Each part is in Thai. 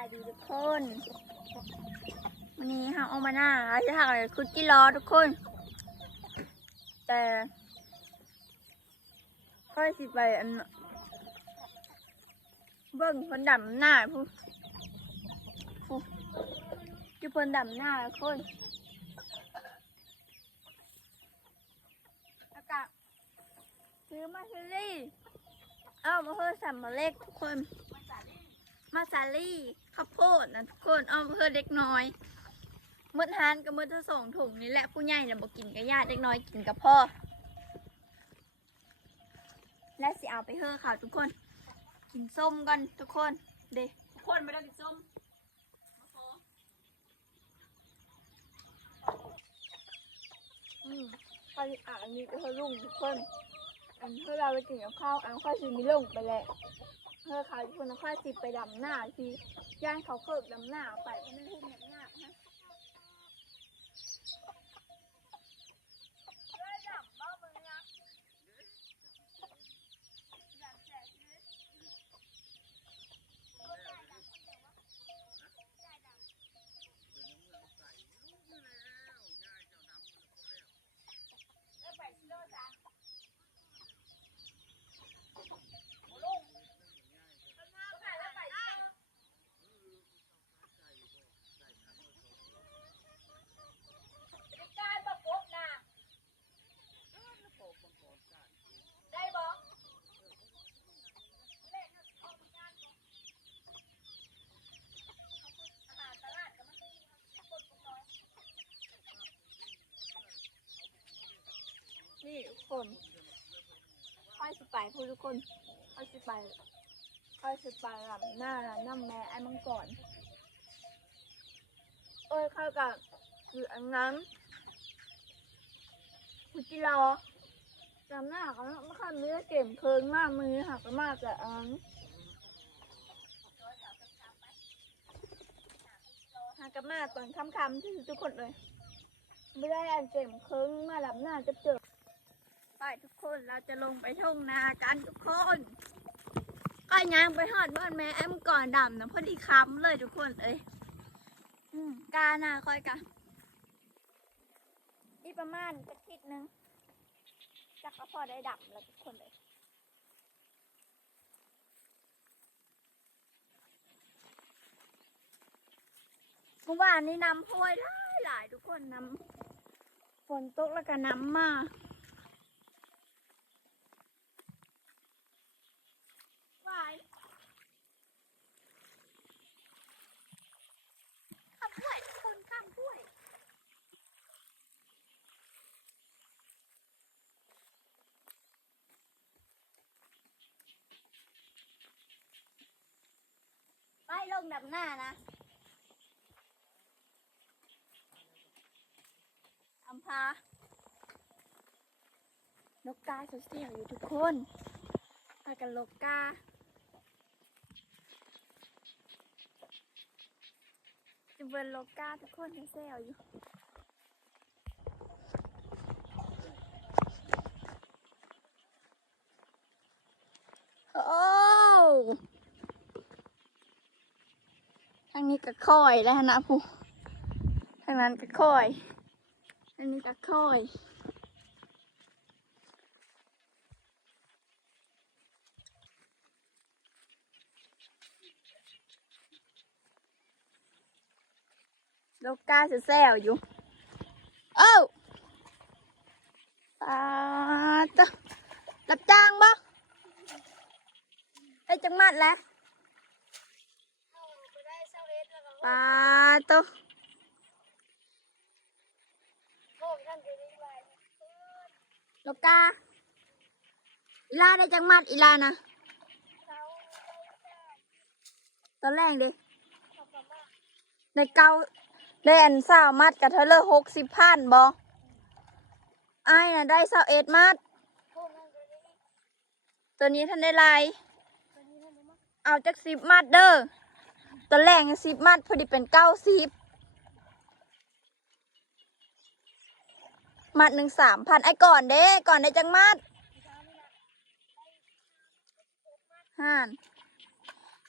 ายดีทุกคนวันนี้เราเอามาหน้าเราจะทำอะไรคุกกี้ล้อทุกคนแต่ค่อยสิไปอันเบิ่งคนดำหน้าผู้จุคนดำหน้าทุกคนอากาศซื้อมาซิลี่เอามาเพิ่มสัมมาเล็กทุกคนมาซาลี่ข้าวโพดนะทุกคนเอามาเพิ่มเด็กน้อยมื้อทานกับมื้อทั้งสองถุงนี่แหละผู้ใหญ่เนี่ยบอกกินกับญาติเด็กน้อยกินกับพ่อและสิเอาไปเพิ่มค่ะทุกคนกินส้มกันทุกคนเด็กทุกคนไม่ได้กินส้มข้าวอันนี้ก็คือลุงทุกคนอันเพื่อเราไปกินกับข้าวอันข้าวซีมีลงไปแล้วเพื่อเขาทุกคนข้าวซีไปดำหน้าทีย่างเขาเคิร์ดำหน้าไปก็ไม่ทุ่มหน้าฮะนี่ทุกคนค่อยสไปพูดทุกคนค่อยสไปลำหน้าน้ำแม่ไอ้มังกรเข้ากับคืออันนั้นคุจิรอลำหน้าเขาไม่ค่อยมีเก็บเคินมากมือหักมากแต่อันหักมากตอนค่ำๆที่ทุกคนเลยไม่ได้อันเก็บเคินมาลำหน้าจะเจอไปทุกคนเราจะลงไปทุ่งนากันทุกคนก็ยังไปหอดบ้านแม่แอมก่อนดำนะพอดีค้ำเลยทุกคนกาหน้าคอยกันอีประมาณจะคิดนึงจักก็พอได้ดำแล้วทุกคนเลยเมื่อวานนี้น้ำห้วยหลายทุกคนน้ำฝนตกแล้วก็น้ำมาไปลงดับหน้านะอัมพานกกาเสียวอยู่ทุกคนไปกันนกกาจะเบิร์นนกกาทุกคนเสียวอยู่โอ้ทางนี้ก็ค่อยแล้วนะผู้ทางนั้นก็ค่อยทางนี้ก็ค่อยโลกาแซวอยู่เอ้าจ้ะรับจ้างบ่ได้จังมัดแล้วตุ๊โลกาอีลาได้จังมัดอีลานะตอนแรกดิในเกาได้อันสาวมัดกับเธอเลย60,000บ่ไอ้น่ะได้21มัดตัวนี้ท่านได้ลายเอาจาก10 มัดเด้อตอนแรก10 มัดพอดีเป็น90มัดหนึ่ง3,000ไอ้ก่อนได้จังมัด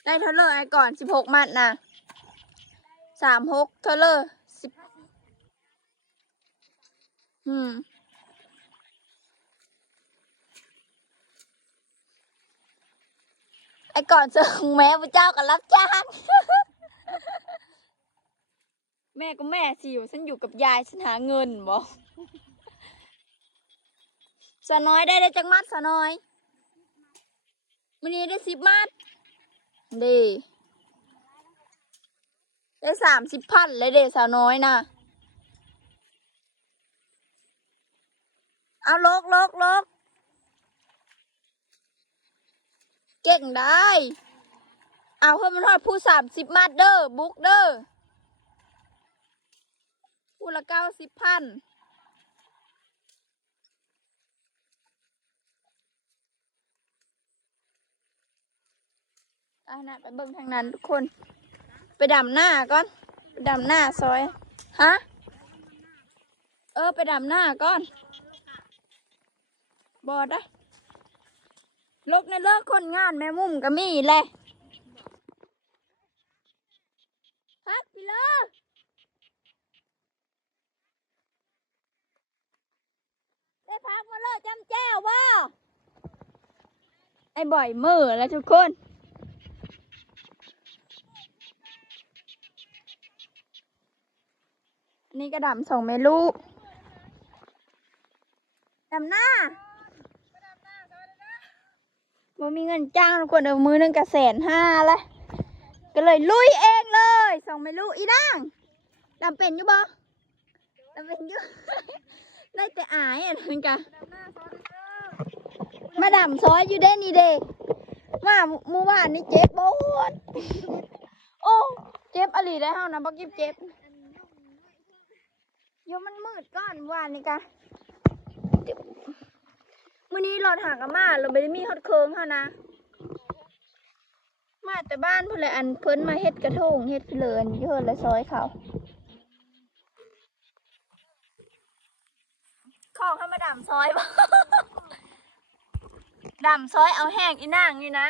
ได้เท่าเลยไอ้ก่อน16 มัดนะ 36เท่าเลย10ไอ้ก่อนส่งแม่พระเจ้าก็รับจ้าง แม่ก็แม่สิอยู่ฉันอยู่กับยายฉันหาเงินบ่สะน้อยได้จักมัดสะน้อยมื้อนี้ได้10มัดดีได้30,000เลยเด้สาวน้อยนะเอาลกเก่งได้เอาเพิ่มมันทอดผู้30มัดเด้อบุกเด้อผู้ละ90,000นะไปเบิ่งทางนั้นทุกคนไปดำหน้าก่อนไปดำหน้าซอยฮะไปดำหน้าก่อนบอดได้ลกในเลิกคนงานแม่มุมก็มีเลยฮักพี่เลิกได้พักมาเลิกจำแจ้วบ่ไอ้บ่อยมือแล้วทุกคนนี่กระดำส่งเมลูดำหน้าบ่มีเงินจ้างทุกคนเอามือนึงกระ150,000ละก็เลยลุยเองเลยส่งเมลูอีนางดำเป็นอยู่บ่ดำเป็นอยู่ ได้แต่อายอ่ะนั่นกะมาดำซอยอยู่เด้นี่เด้มาเมื่อวานนี่เจ็บบ่หดโอ้เจ็บอะไรได้เฮานะบ่กิบเจ็บโยมันมืดก้อนวานนี่กะมื้อนี้เราถางกันมาเราไม่ได้มีฮอดเคิงเฮานะมาแต่บ้านเพิ่นเลยอันเพิ่นมาเฮ็ดกระทงเฮ็ดเลินอยู่เพิ่นละซอยเขาของให้มาดำซอยบ่ ดำซอยเอาแห้งอีนางนี่นะ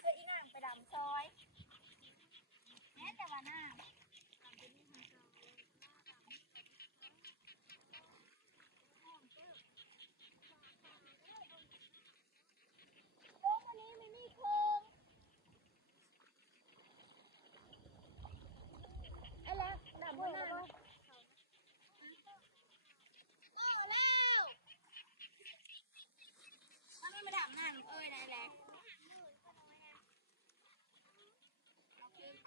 เพื่ออีนางไปดำซอยแม่แต่ว่าหน้าโลกวันนี้ไม่มีโคงไอ้แล้วดำบนหน้าโอ้แล้วมันไม่มาดำหน้าหนูนายแหละไ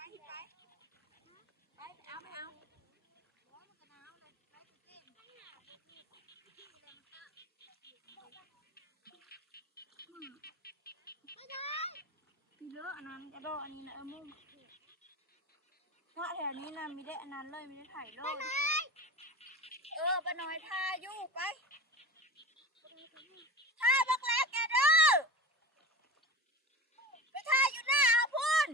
ปเอาพี่เลอะอันนั้นกระโดดอันนี้นะมุ่งเพราะแถวนี้นะมีได้อันนั้นเลยมีได้ไถ่เลยป้าน้อยท่าอยู่ไปท่าบักแลกแกเด้อไปท่าอยู่หน้าเอาพุ่น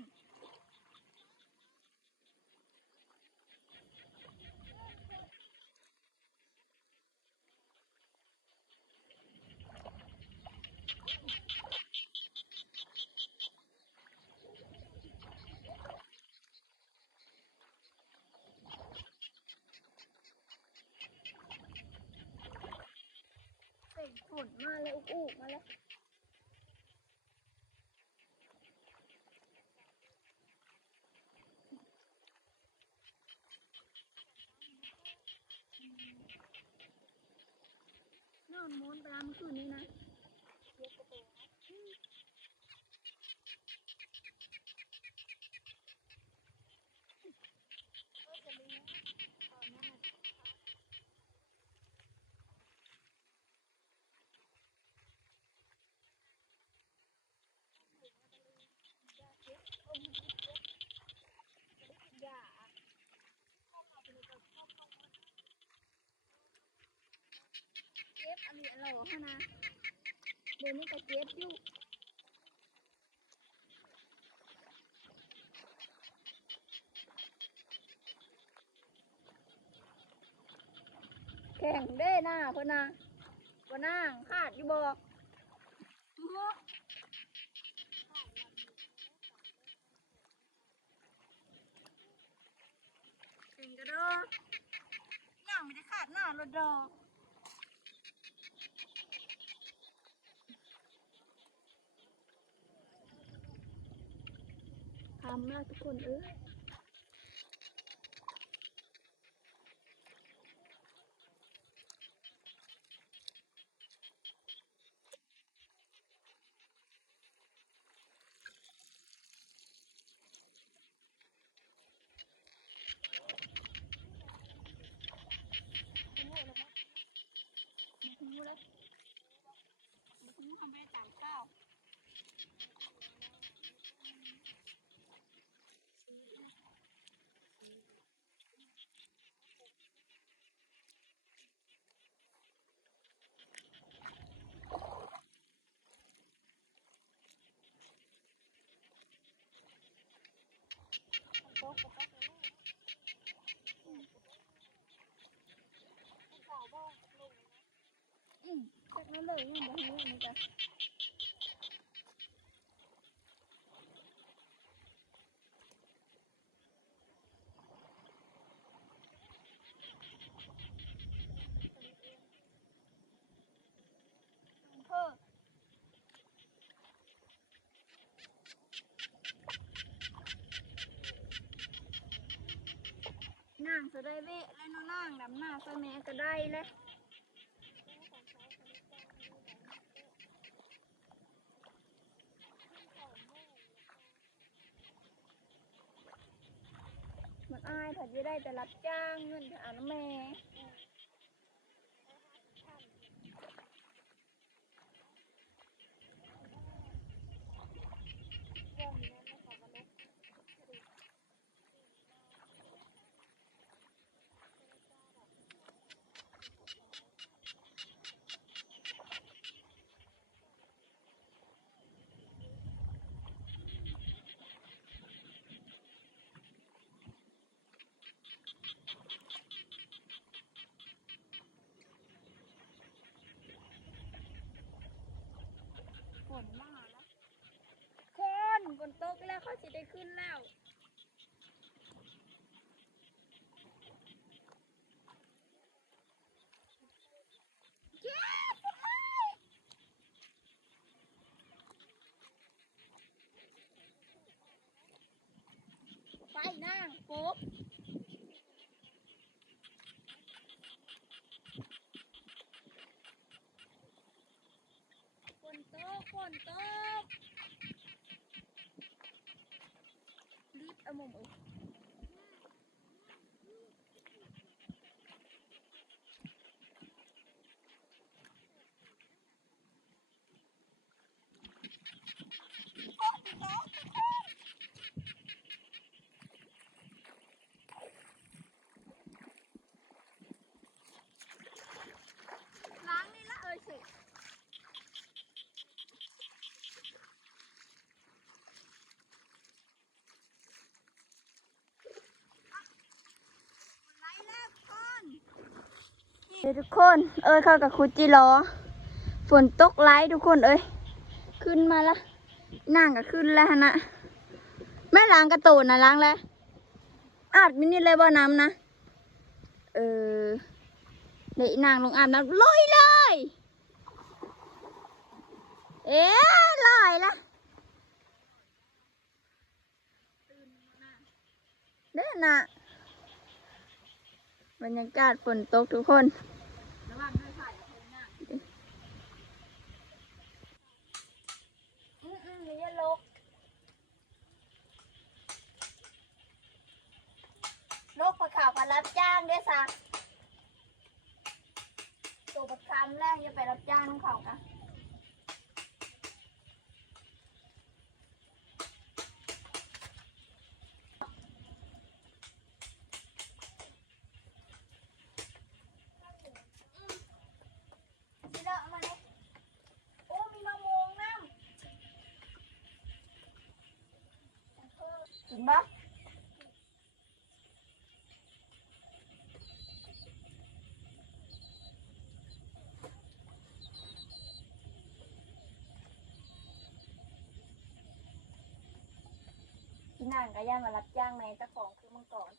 ฝนมาเลยอุกมาเลยนอนม้วนไปแล้วเมื่อคืนนี้นะเจ็บอันนี้เราฮะนะเดี๋ยวนี้ก็เจ็บอยู่แข่งเด้หน้าเพื่อนนะว่านั่งขาดอยู่บอก ก็เด้อหน้าไม่ได้ขาดหน้ารถดอกทำแล้วทุกคนรู้เลยรู้ทำไม่ได้จ่ายข้าวจากนั้นเลยยังบ่ให้มันจะเพิ่มนางจะได้เวะแล้วนางดำหน้าซะแม่ก็ได้เลยมันอายถ้าจะได้แต่รับจ้างเงินจะอ่านแม่ฝนมาแล้วคนฝนตกแล้วเขาจะได้ขึ้นแล้วไปนั่งปุ๊บฝนตกฝนตกรีบเอามุมล้างนี่ละสิทุกคนเข้ากับคุจิรอฝนตกไล่ทุกคนขึ้นมาละนั่งก็ขึ้นแล้วนะแม่ล้างกระตูนนะล้างแล้วอาบมินิเลยบ่น้ำนะเดี๋ยวนางลงอาบน้ำลอยเลยลอยละเด้อนะบรรยากาศฝนตกทุกคนอย่าลกปลาขาวมารับจ้างด้วยซะตัวประคำแรกจะไปรับจ้างน้องเขาค่ะกินบ้พี่นางก็ย่ามารับจ้างในเจ้าของคือมังกร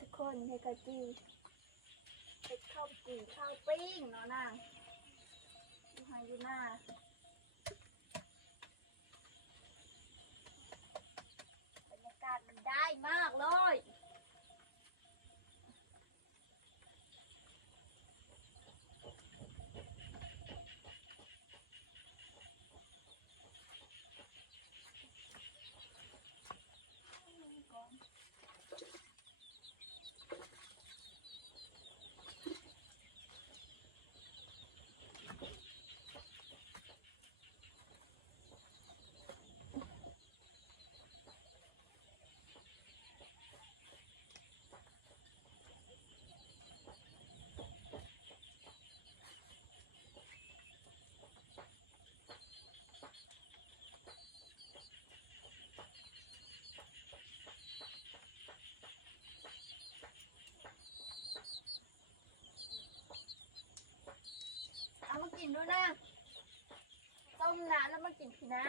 ทุกคนเฮกะจีเฮ็ดข้าวจี่ข้าวปิ้งเนาะนางอยู่ไฮอยู่หน้าบรรยากาศมันได้มากเลยเอามากินด้วยนะต้มน้ำแล้วมากินพี่นา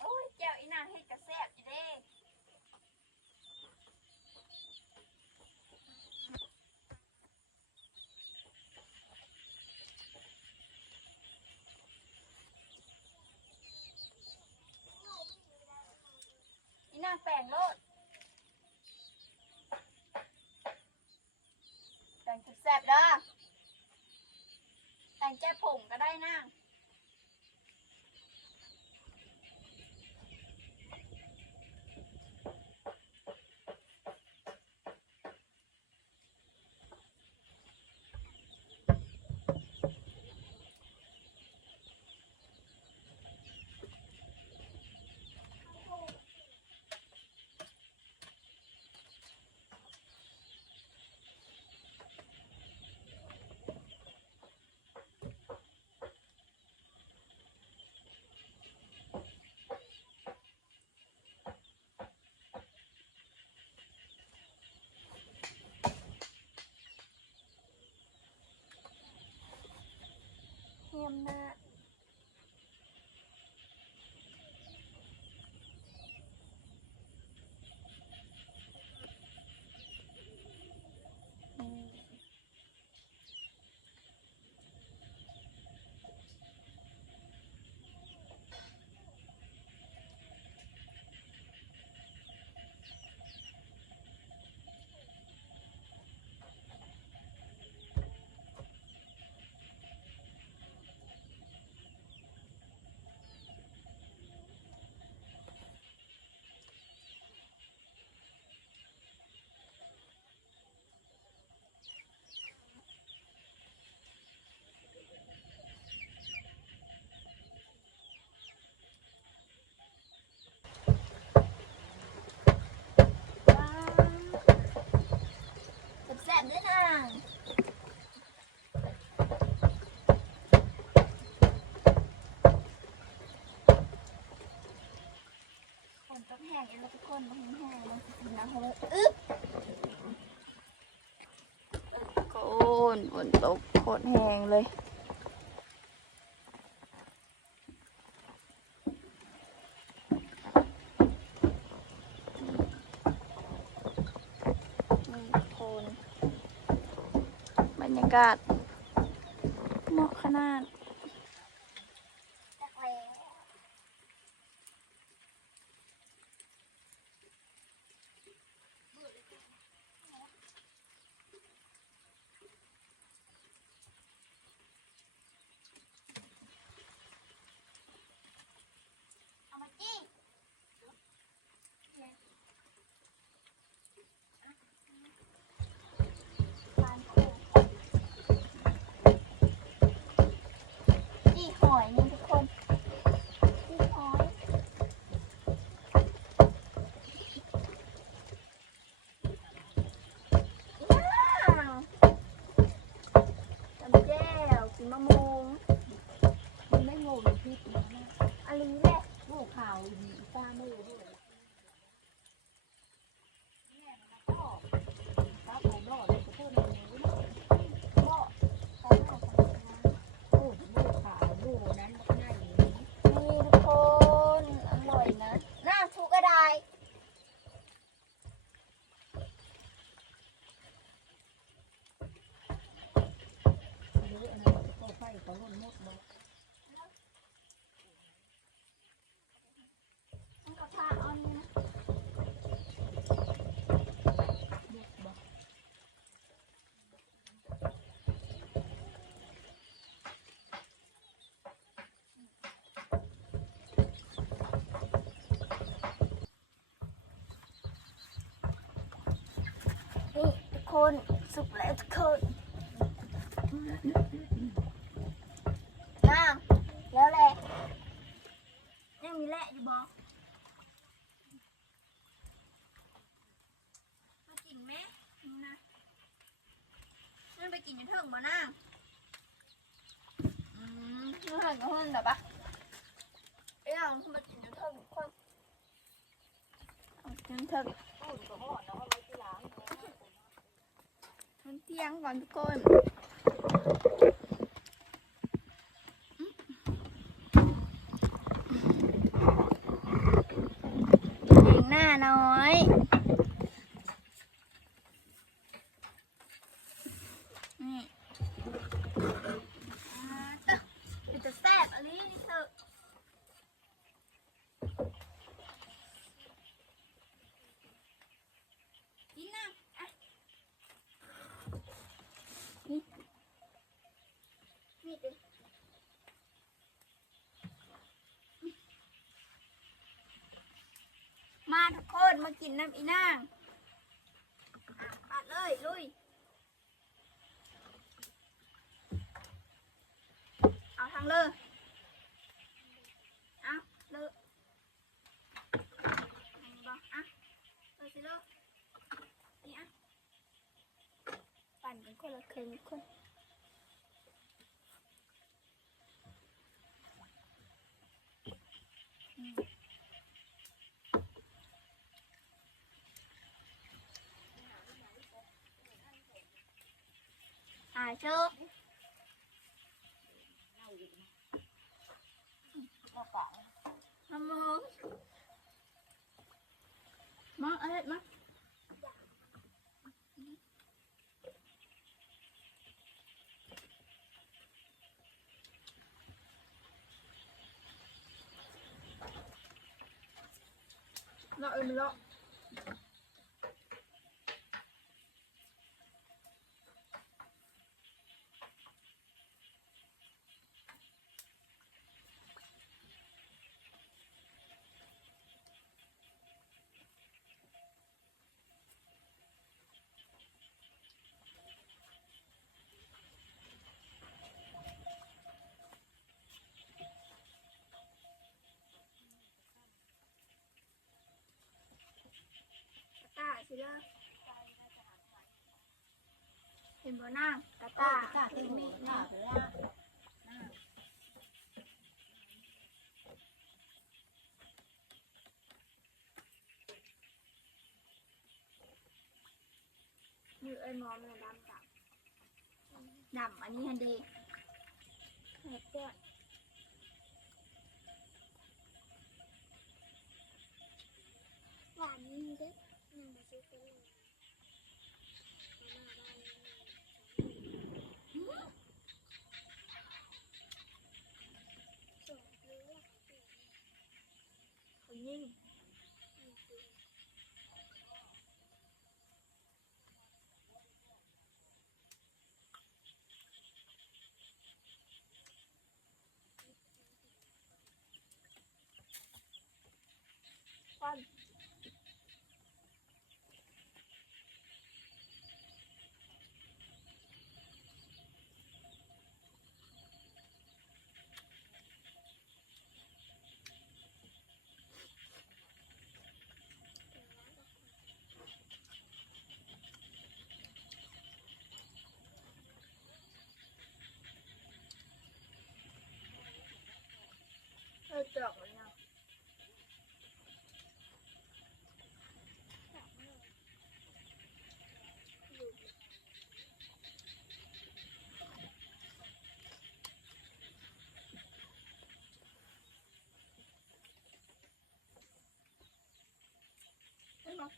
โอ้ยแก้วอีนางเฮ็ดกระแซบอยู่เด้อีนางแปลงโลดแปลงแซ่บๆเด้อแปลงแก้ผงก็ได้นางเฮียมนะแซ่บๆด้วยนางฝนตกแห้งเองแล้วทุกคนมันแห้งมันกินน้ำเขาเลยอึ๊บโคนฝนตกโคตรแห้งเลยโคนบรรยากาศเหมาะขนาดเอามาจี้จี้หอยนี่ทุกคน มะม่วง มันไม่โง่หรือพิษนะ อะไรแหละ โง่ข่าวอีป้าไม่รู้ด้วยป้าผมรอดเลยจะพูดอะไรไม่รู้ ก็ใช้ของธรรมชาติ โอ้โง่ข่าวโง่นั้นง่ายอย่างนี้ นี่ทุกคนอร่อยนะน้ำชุกก็ได้ เยอะนะก็ไฟก็ร่นหมดเลย ต้องกระทะเอานี่นะ หมดบ่ นี่ทุกคนสุกแล้วทุกคนน้ำแล้วแหละยังมีแหละอยู่บ่มากินไหมนี่นะนั่นไปกินในเถิงบ่น้ำเถิงกับเถิงเดี๋ยวปะเอ้ยเอามากินในเถิงคนเอากินในเถิง ตู้ก็ห่อนะเอาไว้ที่หลัง มันเที่ยงก่อนทุกคน เก่งหน้าน้อยนี่มันจะแซ่บอะไรนี่เถอะกินนะอ่ะนี่นี่ดิมาทุกคนมากินน้ำอีนางอ่ะปัดเลยลุยเอาทางเลยเอาเลยบอกอ่ะเลยสิเลยนี่อ่ะปั่นเป็นคนละครึ่งคนเชื่อมองมองอะไรมั้งเลาะเออมันเลาะกระต่ายสิเด้อเห็นบ่นางกระต่าย กล้าที่มีหน้าเสือ มือเอ้ยมอมเลยดำอันนี้ฮันเดเห็ดเจ้าหวานนี่เด้อหนึ่งมาซื้อกันเลยเขายิ่ง ดจอกเลยเนาะเห็นปะ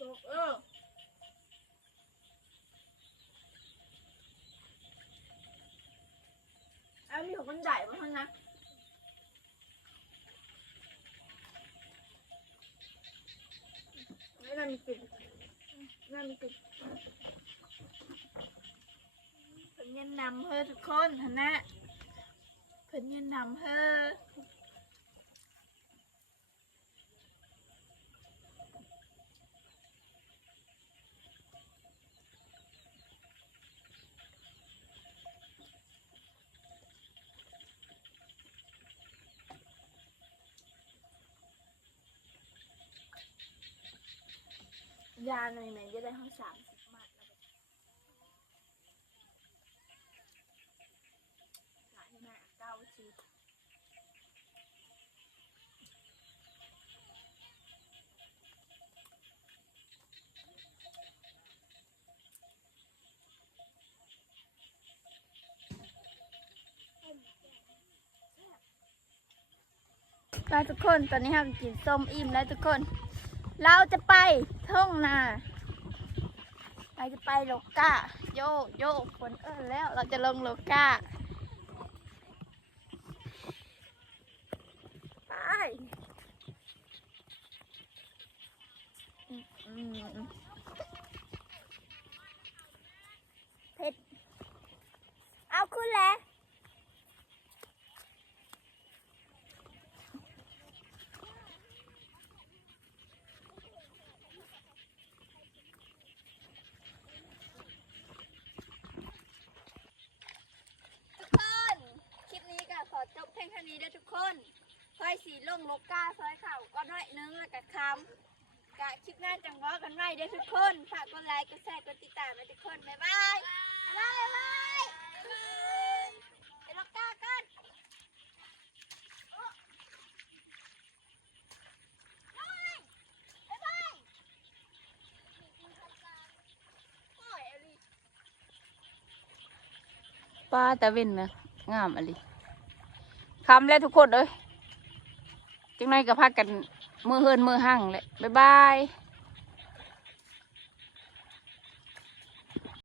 จอกแล้วมีของคนใหญ่ป่ะท่านนะไม่น่ามีกลิ่นน่ามีกลิ่นเพิ่นยันนำเฮ้อทุกคนท่านนะเพิ่นยันนำเฮ้อยาหน่อยไหมจะได้ห้อง30 บาทแล้วหลายแม่เก้าชี ไปทุกคนตอนนี้เรากินส้มอิ่มแล้วทุกคน เราจะไปทุ่งนาเราจะไปโลกาโยโยฝนแล้วเราจะลงโลกาไปเผ็ดเอาขึ้นแล้วขอจบเพลงแค่นี้ด้วยทุกคนซอยสีลงโลกาซอยเข่าก็น้อยนึงแล้วก็คำกะคลิปหน้าจังว่ากันไว้ด้วยทุกคนฝากกดไลค์กดแชร์กดติดตามนะทุกคนบ๊ายบายบ๊ายบายไปโลกากันป้าตะเวนนะงามอะไรคำแล้วทุกคนเอ้ยจังไรก็พักกันมือเฮินมือหั่งเลยบ๊ายบาย